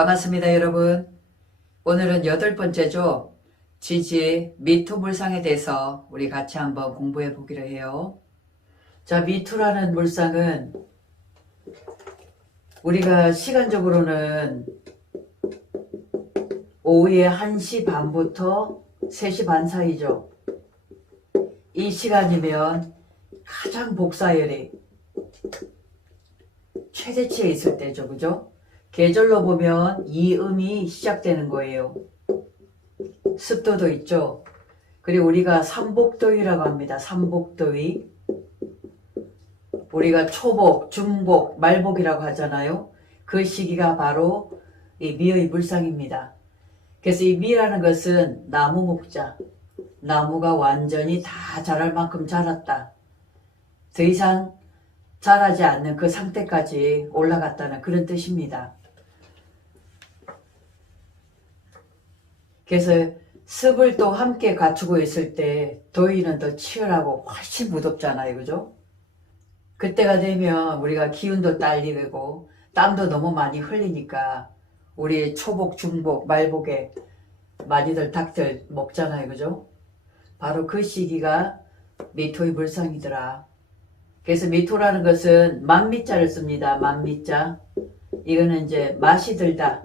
반갑습니다, 여러분. 오늘은 8번째죠. 지지 미투 물상에 대해서 우리 같이 한번 공부해 보기로 해요. 자, 미투라는 물상은 우리가 시간적으로는 오후에 1시 반부터 3시 반 사이죠. 이 시간이면 가장 복사열이 최대치에 있을 때죠. 그죠? 계절로 보면 이음이 시작되는 거예요. 습도도 있죠. 그리고 우리가 삼복더위라고 합니다. 삼복더위. 우리가 초복, 중복, 말복이라고 하잖아요. 그 시기가 바로 이 미의 물상입니다. 그래서 이 미라는 것은 나무 목자. 나무가 완전히 다 자랄 만큼 자랐다. 더 이상 자라지 않는 그 상태까지 올라갔다는 그런 뜻입니다. 그래서 습을 또 함께 갖추고 있을 때 더위는 더 치열하고 훨씬 무덥잖아요. 그죠? 그때가 되면 우리가 기운도 딸리고 땀도 너무 많이 흘리니까 우리 초복, 중복, 말복에 많이들 닭들 먹잖아요. 그죠? 바로 그 시기가 미토의 물상이더라. 그래서 미토라는 것은 만미자를 씁니다. 만미자. 이거는 이제 맛이 들다.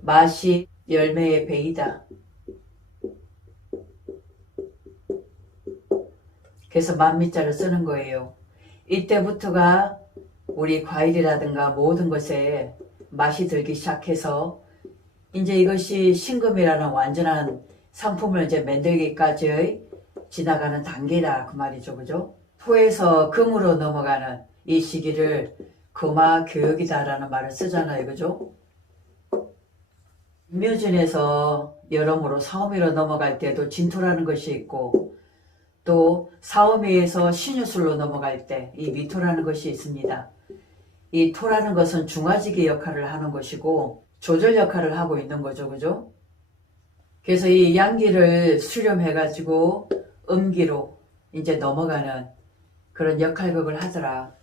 맛이 열매의 배이다. 그래서 만미자를 쓰는 거예요. 이때부터가 우리 과일이라든가 모든 것에 맛이 들기 시작해서 이제 이것이 신금이라는 완전한 상품을 이제 만들기까지의 지나가는 단계다 그 말이죠. 그죠? 토에서 금으로 넘어가는 이 시기를 금화교역이다라는 말을 쓰잖아요. 그죠? 묘진에서 여러모로 사오미로 넘어갈 때도 진토라는 것이 있고 또 사오미에서 신유술로 넘어갈 때 이 미토라는 것이 있습니다. 이 토라는 것은 중화지기 역할을 하는 것이고 조절 역할을 하고 있는 거죠. 그죠? 그래서 이 양기를 수렴해 가지고 음기로 이제 넘어가는 그런 역할극을 하더라.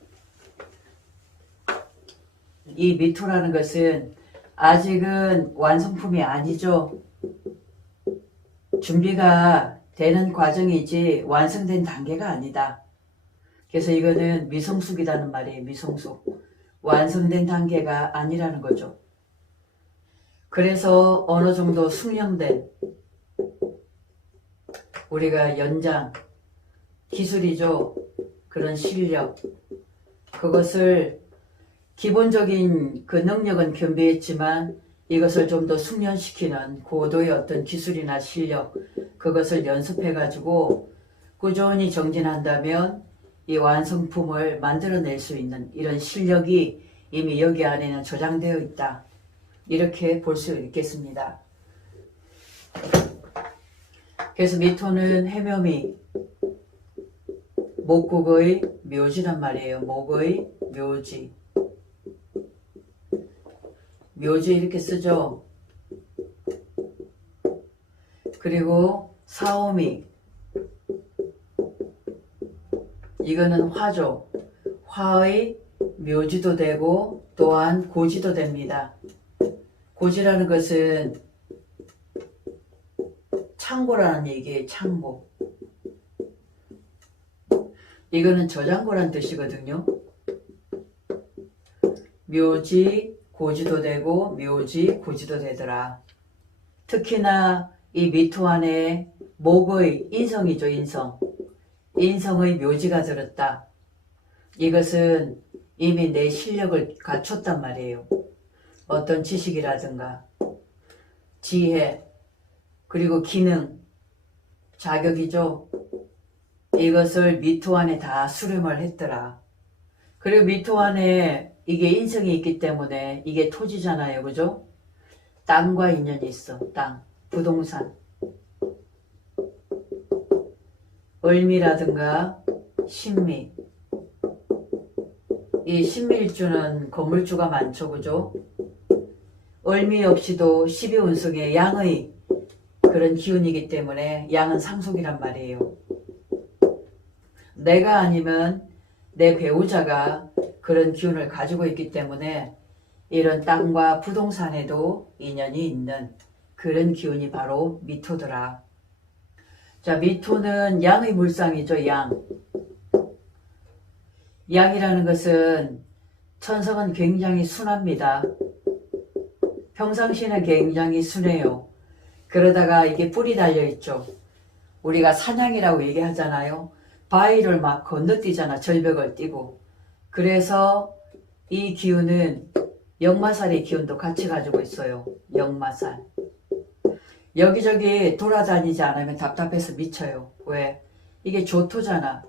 이 미토라는 것은 아직은 완성품이 아니죠. 준비가 되는 과정이지 완성된 단계가 아니다. 그래서 이거는 미성숙이라는 말이에요. 미성숙. 완성된 단계가 아니라는 거죠. 그래서 어느 정도 숙련된 우리가 연장, 기술이죠. 그런 실력. 그것을 기본적인 그 능력은 겸비했지만 이것을 좀 더 숙련시키는 고도의 어떤 기술이나 실력, 그것을 연습해가지고 꾸준히 정진한다면 이 완성품을 만들어낼 수 있는 이런 실력이 이미 여기 안에는 저장되어 있다. 이렇게 볼 수 있겠습니다. 그래서 미토는 해묘미, 목국의 묘지란 말이에요. 목의 묘지. 묘지 이렇게 쓰죠. 그리고 사오미. 이거는 화죠. 화의 묘지도 되고 또한 고지도 됩니다. 고지라는 것은 창고라는 얘기예요. 창고. 이거는 저장고란 뜻이거든요. 묘지, 고지도 되고 묘지, 고지도 되더라. 특히나 이 미토 안에 목의 인성이죠. 인성. 인성의 묘지가 들었다. 이것은 이미 내 실력을 갖췄단 말이에요. 어떤 지식이라든가 지혜 그리고 기능, 자격이죠. 이것을 미토 안에 다 수렴을 했더라. 그리고 미토 안에 이게 인성이 있기 때문에 이게 토지잖아요. 그죠? 땅과 인연이 있어. 땅, 부동산. 을미라든가 신미. 이 신미일주는 건물주가 많죠. 그죠? 을미 없이도 12운성의 양의 그런 기운이기 때문에 양은 상속이란 말이에요. 내가 아니면 내 배우자가 그런 기운을 가지고 있기 때문에 이런 땅과 부동산에도 인연이 있는 그런 기운이 바로 미토더라. 자, 미토는 양의 물상이죠. 양. 양이라는 것은 천성은 굉장히 순합니다. 평상시는 굉장히 순해요. 그러다가 이게 뿔이 달려있죠. 우리가 사냥이라고 얘기하잖아요. 바위를 막 건너뛰잖아. 절벽을 뛰고. 그래서 이 기운은 역마살의 기운도 같이 가지고 있어요. 역마살. 여기저기 돌아다니지 않으면 답답해서 미쳐요. 왜? 이게 조토잖아.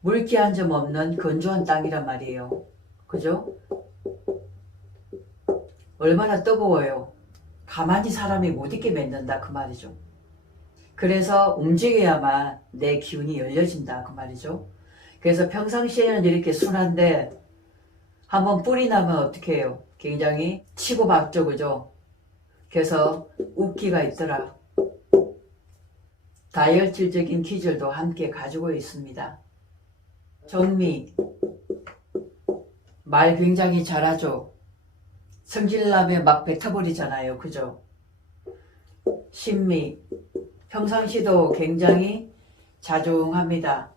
물기 한 점 없는 건조한 땅이란 말이에요. 그죠? 얼마나 뜨거워요. 가만히 사람이 못 있게 맺는다 그 말이죠. 그래서 움직여야만 내 기운이 열려진다 그 말이죠. 그래서 평상시에는 이렇게 순한데 한번 뿔이 나면 어떻게 해요? 굉장히 치고 박죠. 그죠? 그래서 웃기가 있더라. 다혈질적인 기질도 함께 가지고 있습니다. 정미, 말 굉장히 잘하죠. 성질나면 막 뱉어버리잖아요. 그죠? 신미, 평상시도 굉장히 자중합니다.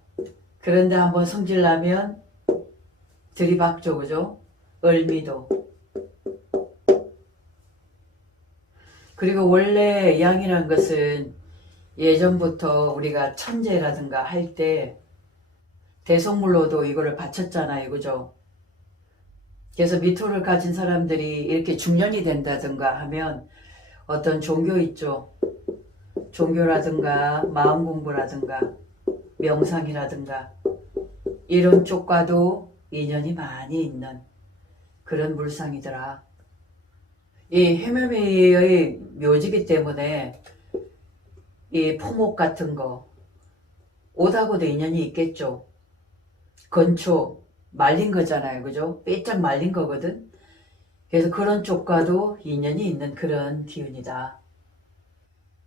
그런데 한번 성질나면 들이박죠. 그죠? 을미도. 그리고 원래 양이란 것은 예전부터 우리가 천재라든가 할 때 대성물로도 이거를 바쳤잖아요. 그죠? 그래서 미토를 가진 사람들이 이렇게 중년이 된다든가 하면 어떤 종교 있죠. 종교라든가 마음 공부라든가 명상이라든가 이런 쪽과도 인연이 많이 있는 그런 물상이더라. 이 해묘미의 묘지기 때문에 이 포목 같은 거 옷하고도 인연이 있겠죠. 건초 말린 거잖아요. 그죠? 삐짝 말린 거거든. 그래서 그런 쪽과도 인연이 있는 그런 기운이다.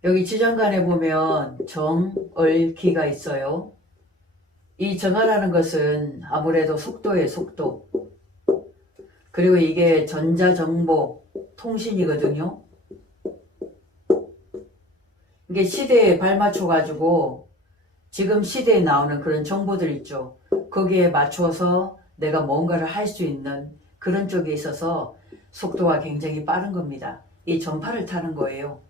여기 지장간에 보면 정얼기가 있어요. 이 정화라는 것은 아무래도 속도의 속도. 그리고 이게 전자정보 통신이거든요. 이게 시대에 발맞춰 가지고 지금 시대에 나오는 그런 정보들 있죠. 거기에 맞춰서 내가 뭔가를 할 수 있는 그런 쪽에 있어서 속도가 굉장히 빠른 겁니다. 이 전파를 타는 거예요.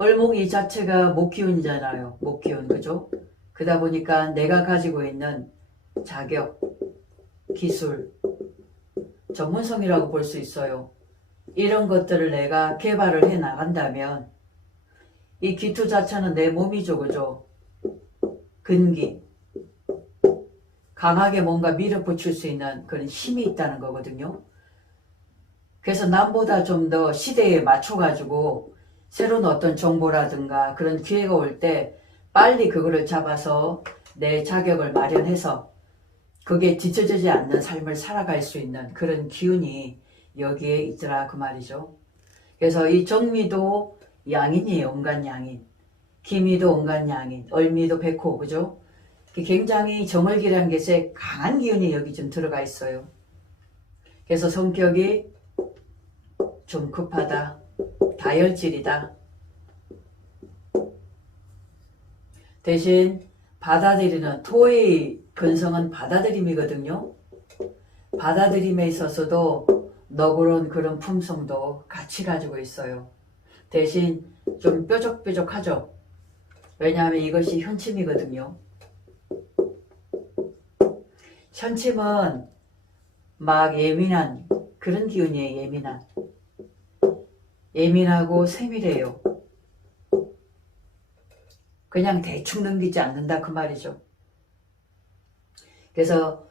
을목 이 자체가 목기운이잖아요. 목기운, 그죠? 그러다 보니까 내가 가지고 있는 자격, 기술, 전문성이라고 볼 수 있어요. 이런 것들을 내가 개발을 해 나간다면 이 기토 자체는 내 몸이죠. 그죠? 근기. 강하게 뭔가 밀어붙일 수 있는 그런 힘이 있다는 거거든요. 그래서 남보다 좀 더 시대에 맞춰가지고 새로운 어떤 정보라든가 그런 기회가 올 때 빨리 그거를 잡아서 내 자격을 마련해서 그게 뒤처지지 않는 삶을 살아갈 수 있는 그런 기운이 여기에 있더라 그 말이죠. 그래서 이 정미도 양인이에요. 온갖 양인. 기미도 온갖 양인. 얼미도 백호. 그죠? 굉장히 정월기라는 것에 강한 기운이 여기 좀 들어가 있어요. 그래서 성격이 좀 급하다. 다혈질이다. 대신 받아들이는 토의 근성은 받아들임이거든요. 받아들임에 있어서도 너그러운 그런 품성도 같이 가지고 있어요. 대신 좀 뾰족뾰족하죠. 왜냐하면 이것이 현침이거든요. 현침은 막 예민한 그런 기운이에요. 예민하고 세밀해요. 그냥 대충 넘기지 않는다 그 말이죠. 그래서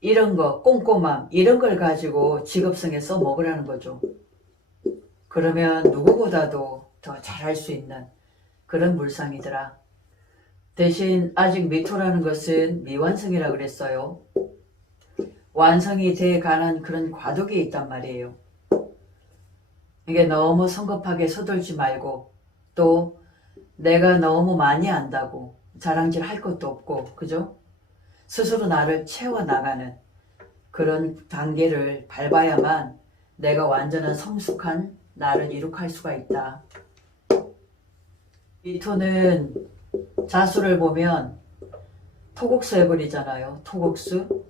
이런 거 꼼꼼함 이런 걸 가지고 직업성에 써먹으라는 거죠. 그러면 누구보다도 더 잘할 수 있는 그런 물상이더라. 대신 아직 미토라는 것은 미완성이라 그랬어요. 완성이 돼가는 그런 과도기에 있단 말이에요. 이게 너무 성급하게 서둘지 말고 또 내가 너무 많이 안다고 자랑질 할 것도 없고 그죠? 스스로 나를 채워나가는 그런 단계를 밟아야만 내가 완전한 성숙한 나를 이룩할 수가 있다. 미토는 자수를 보면 토국수 해버리잖아요. 토국수.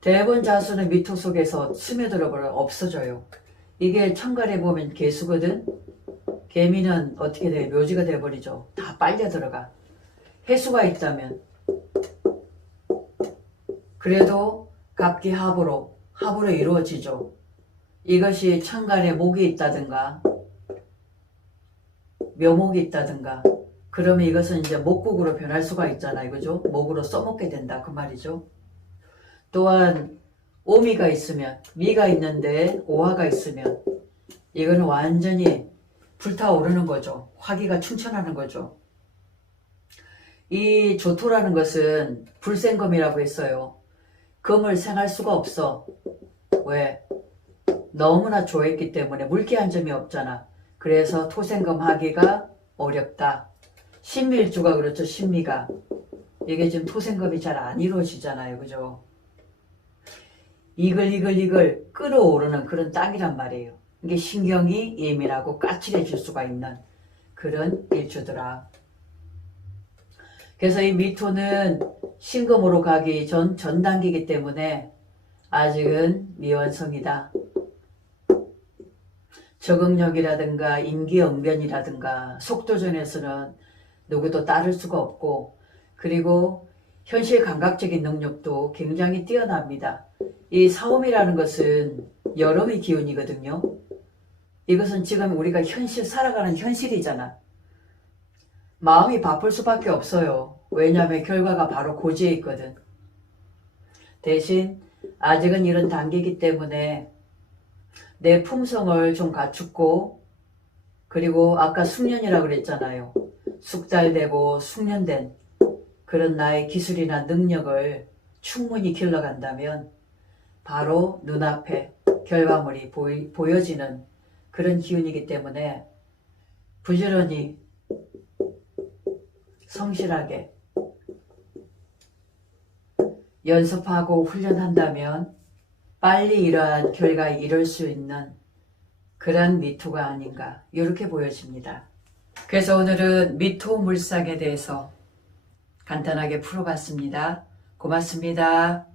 대부분 자수는 미토 속에서 스며들어 버려 없어져요. 이게 천간에 보면 개수거든. 개미는 어떻게 돼? 묘지가 돼버리죠. 다 빨려 들어가. 해수가 있다면 그래도 갑기합으로 이루어지죠. 이것이 천간에 목이 있다든가 묘목이 있다든가 그러면 이것은 이제 목국으로 변할 수가 있잖아요. 그죠? 목으로 써먹게 된다 그 말이죠. 또한 오미가 있으면 미가 있는데 오화가 있으면 이거는 완전히 불타오르는 거죠. 화기가 충천하는 거죠. 이 조토라는 것은 불생금이라고 했어요. 금을 생할 수가 없어. 왜? 너무나 조했기 때문에 물기한 점이 없잖아. 그래서 토생금 하기가 어렵다. 신밀주가 그렇죠. 신미가. 이게 지금 토생금이 잘 안 이루어지잖아요. 그죠? 이글 끓어오르는 그런 땅이란 말이에요. 이게 신경이 예민하고 까칠해질 수가 있는 그런 일주더라. 그래서 이 미토는 신금으로 가기 전 단계이기 때문에 아직은 미완성이다. 적응력이라든가 임기응변이라든가 속도전에서는 누구도 따를 수가 없고 그리고 현실 감각적인 능력도 굉장히 뛰어납니다. 이 사오미라는 것은 여름의 기운이거든요. 이것은 지금 우리가 살아가는 현실이잖아. 마음이 바쁠 수밖에 없어요. 왜냐하면 결과가 바로 고지에 있거든. 대신 아직은 이런 단계이기 때문에 내 품성을 좀 갖추고 그리고 아까 숙련이라고 그랬잖아요. 숙달되고 숙련된 그런 나의 기술이나 능력을 충분히 길러간다면 바로 눈앞에 결과물이 보여지는 그런 기운이기 때문에 부지런히 성실하게 연습하고 훈련한다면 빨리 이러한 결과에 이룰 수 있는 그런 미토가 아닌가 이렇게 보여집니다. 그래서 오늘은 미토 물상에 대해서 간단하게 풀어봤습니다. 고맙습니다.